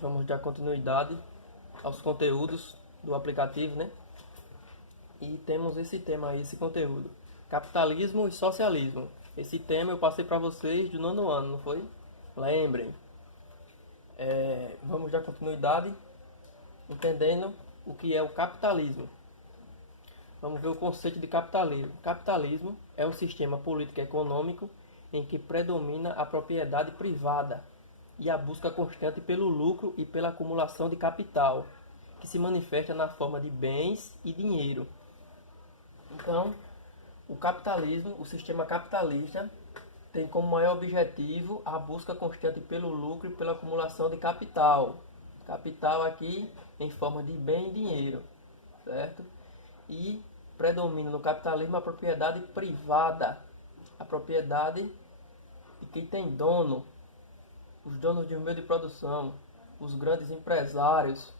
Vamos dar continuidade aos conteúdos do aplicativo, né? E temos esse tema aí, esse conteúdo. Capitalismo e socialismo. Esse tema eu passei para vocês do 9º ano, não foi? Lembrem. Vamos dar continuidade entendendo o que é o capitalismo. Vamos ver o conceito de capitalismo. Capitalismo é um sistema político e econômico em que predomina a propriedade privada e a busca constante pelo lucro e pela acumulação de capital, que se manifesta na forma de bens e dinheiro. Então, o capitalismo, o sistema capitalista, tem como maior objetivo a busca constante pelo lucro e pela acumulação de capital. Capital aqui em forma de bem e dinheiro, certo? E predomina no capitalismo a propriedade privada, a propriedade de quem tem dono, os donos de um meio de produção, os grandes empresários.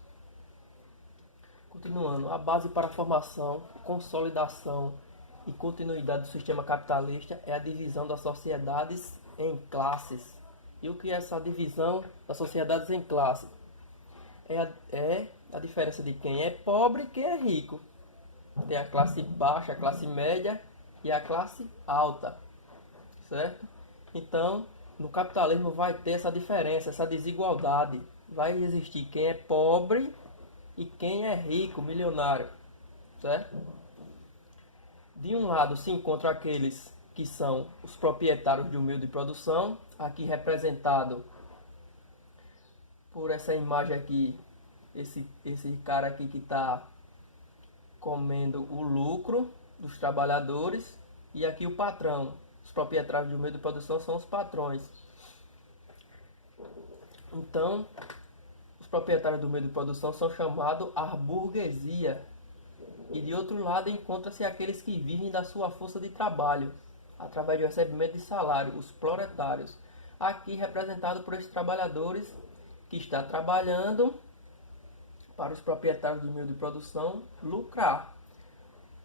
Continuando, a base para a formação, consolidação e continuidade do sistema capitalista é a divisão das sociedades em classes. E o que é essa divisão das sociedades em classes? É a diferença de quem é pobre e quem é rico. Tem a classe baixa, a classe média e a classe alta, certo? Então, no capitalismo vai ter essa diferença, essa desigualdade. Vai existir quem é pobre e quem é rico, milionário, certo? De um lado se encontram aqueles que são os proprietários de um meio de produção, aqui representado por essa imagem aqui, esse cara aqui que está comendo o lucro dos trabalhadores, e aqui o patrão. Os proprietários de um meio de produção são os patrões. Então, os proprietários do meio de produção são chamados a burguesia. E de outro lado encontra-se aqueles que vivem da sua força de trabalho, através do recebimento de salário, os proletários. Aqui representado por esses trabalhadores que estão trabalhando para os proprietários do meio de produção lucrar.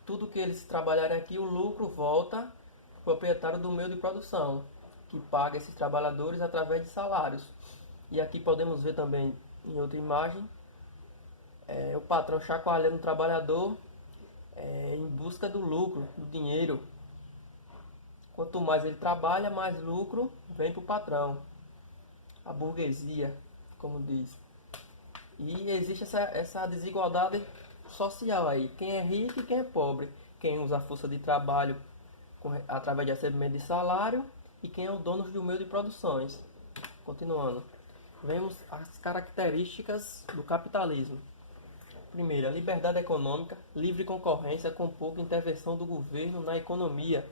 Tudo que eles trabalharem aqui, o lucro volta para o proprietário do meio de produção, que paga esses trabalhadores através de salários. E aqui podemos ver também, em outra imagem, o patrão chacoalhando o trabalhador em busca do lucro, do dinheiro. Quanto mais ele trabalha, mais lucro vem para o patrão. A burguesia, como diz. E existe essa desigualdade social aí. Quem é rico e quem é pobre. Quem usa a força de trabalho através de recebimento de salário e quem é o dono do meio de produções. Continuando. Vemos as características do capitalismo. Primeiro, a liberdade econômica, livre concorrência com pouca intervenção do governo na economia.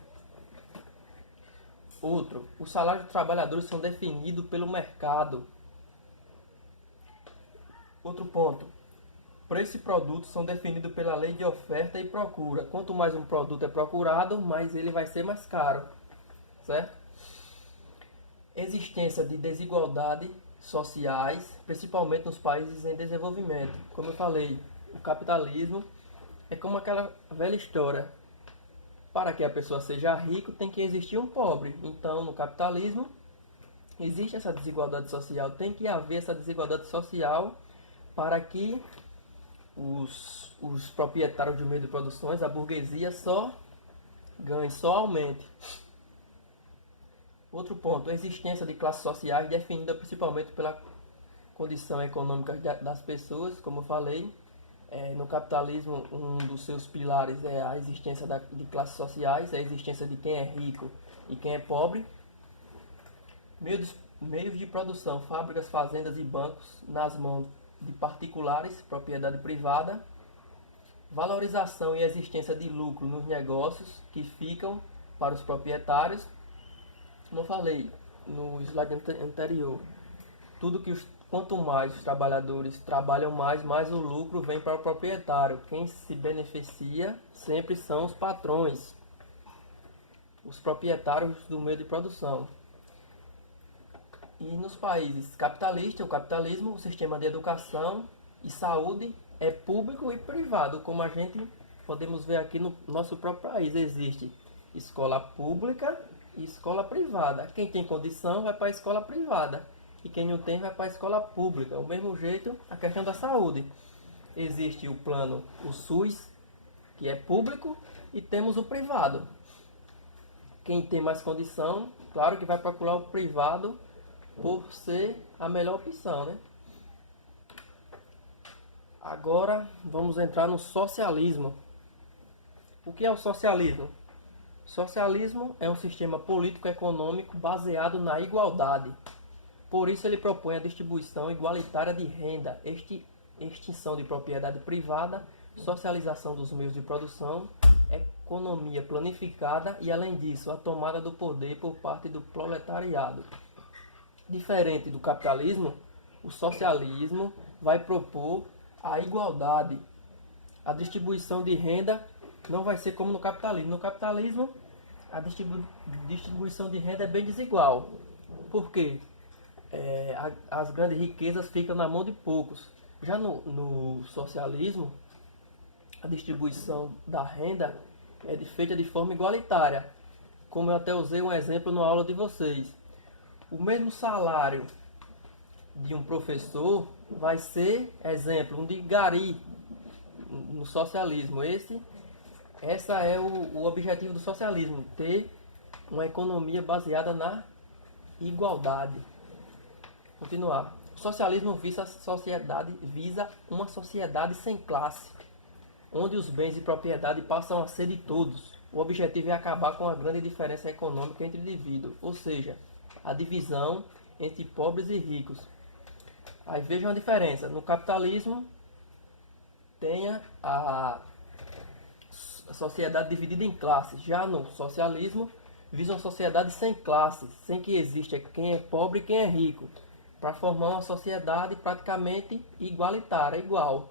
Outro, os salários dos trabalhadores são definidos pelo mercado. Outro ponto, preço e produtos são definidos pela lei de oferta e procura. Quanto mais um produto é procurado, mais ele vai ser mais caro, certo? Existência de desigualdade sociais, principalmente nos países em desenvolvimento. Como eu falei, o capitalismo é como aquela velha história. Para que a pessoa seja rica, tem que existir um pobre. Então, no capitalismo, existe essa desigualdade social. Tem que haver essa desigualdade social para que os proprietários de meio de produções, a burguesia, só ganhe, só aumente. Outro ponto, a existência de classes sociais definida principalmente pela condição econômica das pessoas, como eu falei. No capitalismo, um dos seus pilares é a existência de classes sociais, a existência de quem é rico e quem é pobre. Meios de produção, fábricas, fazendas e bancos nas mãos de particulares, propriedade privada. Valorização e existência de lucro nos negócios que ficam para os proprietários. Como eu falei no slide anterior, quanto mais os trabalhadores trabalham mais o lucro vem para o proprietário. Quem se beneficia sempre são os patrões, os proprietários do meio de produção. E nos países capitalistas, o capitalismo, o sistema de educação e saúde é público e privado, como a gente podemos ver aqui no nosso próprio país. Existe escola pública e escola privada. Quem tem condição vai para a escola privada. e quem não tem vai para a escola pública. Do mesmo jeito, a questão da saúde. Existe o plano, o SUS, que é público, e temos o privado. Quem tem mais condição, claro que vai procurar o privado por ser a melhor opção, né? Agora vamos entrar no socialismo. O que é o socialismo? Socialismo é um sistema político-econômico baseado na igualdade. Por isso ele propõe a distribuição igualitária de renda, extinção de propriedade privada, socialização dos meios de produção, economia planificada e, além disso, a tomada do poder por parte do proletariado. Diferente do capitalismo, o socialismo vai propor a igualdade. A distribuição de renda não vai ser como no capitalismo. No capitalismo, a distribuição de renda é bem desigual. Por quê? As grandes riquezas ficam na mão de poucos. Já no socialismo, a distribuição da renda é feita de forma igualitária. Como eu até usei um exemplo na aula de vocês. O mesmo salário de um professor vai ser, exemplo, um de gari no socialismo. Esse é o objetivo do socialismo, ter uma economia baseada na igualdade. Continuar. O socialismo visa uma sociedade sem classe, onde os bens e propriedade passam a ser de todos. O objetivo é acabar com a grande diferença econômica entre indivíduos, ou seja, a divisão entre pobres e ricos. Aí vejam a diferença. No capitalismo, tem a sociedade dividida em classes. Já no socialismo, visa uma sociedade sem classes, sem que exista quem é pobre e quem é rico, para formar uma sociedade praticamente igualitária, igual.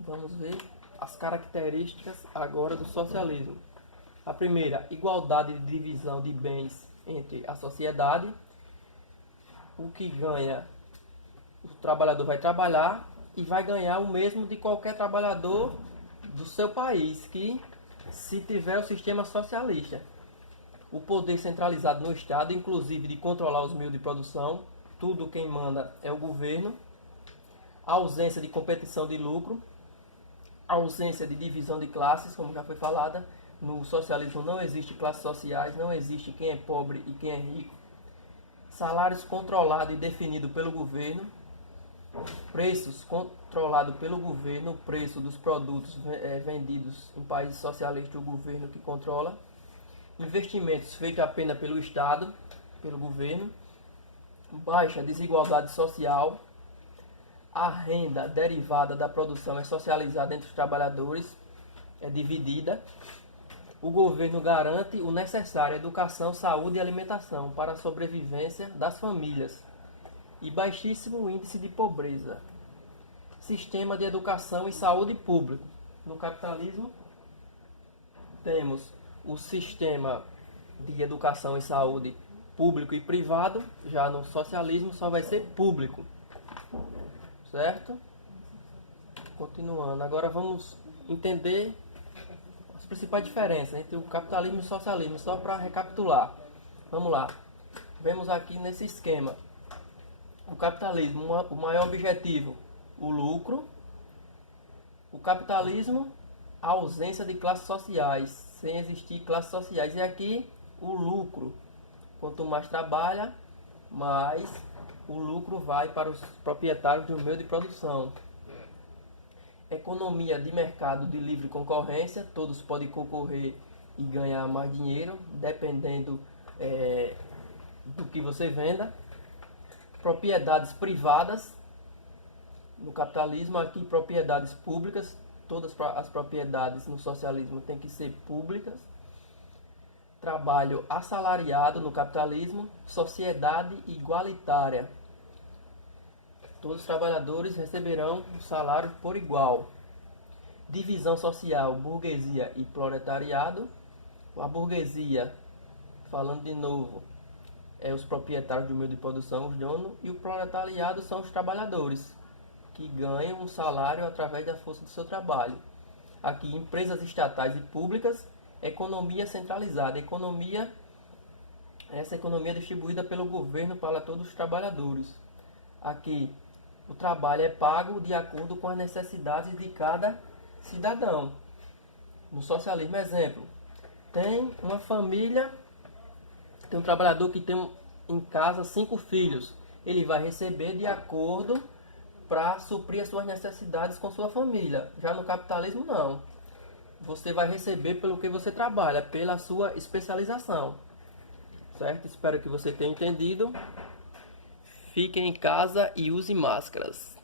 Vamos ver as características agora do socialismo. A primeira, igualdade de divisão de bens entre a sociedade. O que ganha, o trabalhador vai trabalhar e vai ganhar o mesmo de qualquer trabalhador do seu país, que se tiver o sistema socialista. O poder centralizado no Estado, inclusive de controlar os meios de produção, tudo quem manda é o governo. A ausência de competição de lucro, a ausência de divisão de classes, como já foi falada. No socialismo não existe classes sociais, não existe quem é pobre e quem é rico. Salários controlados e definidos pelo governo. Preços controlados pelo governo. O preço dos produtos vendidos em países socialistas, o governo que controla. Investimentos feitos apenas pelo Estado, pelo governo. Baixa desigualdade social. A renda derivada da produção é socializada entre os trabalhadores, é dividida. O governo garante o necessário educação, saúde e alimentação para a sobrevivência das famílias e baixíssimo índice de pobreza. Sistema de educação e saúde público. No capitalismo, temos o sistema de educação e saúde público e privado. Já no socialismo só vai ser público. Certo? Continuando. Agora vamos entender as principais diferenças entre o capitalismo e o socialismo, só para recapitular. Vamos lá. Vemos aqui nesse esquema. O capitalismo, o maior objetivo, o lucro. O capitalismo, a ausência de classes sociais, sem existir classes sociais. E aqui, o lucro. Quanto mais trabalha, mais o lucro vai para os proprietários de um meio de produção. Economia de mercado de livre concorrência, todos podem concorrer e ganhar mais dinheiro, dependendo do que você venda. Propriedades privadas, no capitalismo, aqui propriedades públicas, todas as propriedades no socialismo têm que ser públicas. Trabalho assalariado no capitalismo, sociedade igualitária. Todos os trabalhadores receberão o salário por igual. Divisão social, burguesia e proletariado. A burguesia, falando de novo, é os proprietários do meio de produção, os donos, e o proletariado são os trabalhadores, que ganham um salário através da força do seu trabalho. Aqui, empresas estatais e públicas. Economia centralizada. Economia Essa economia é distribuída pelo governo para todos os trabalhadores. Aqui, o trabalho é pago de acordo com as necessidades de cada cidadão. No socialismo, exemplo, tem uma família, tem um trabalhador que tem em casa 5 filhos. Ele vai receber de acordo para suprir as suas necessidades com sua família. Já no capitalismo, não. Você vai receber pelo que você trabalha, pela sua especialização. Certo? Espero que você tenha entendido. Fiquem em casa e use máscaras.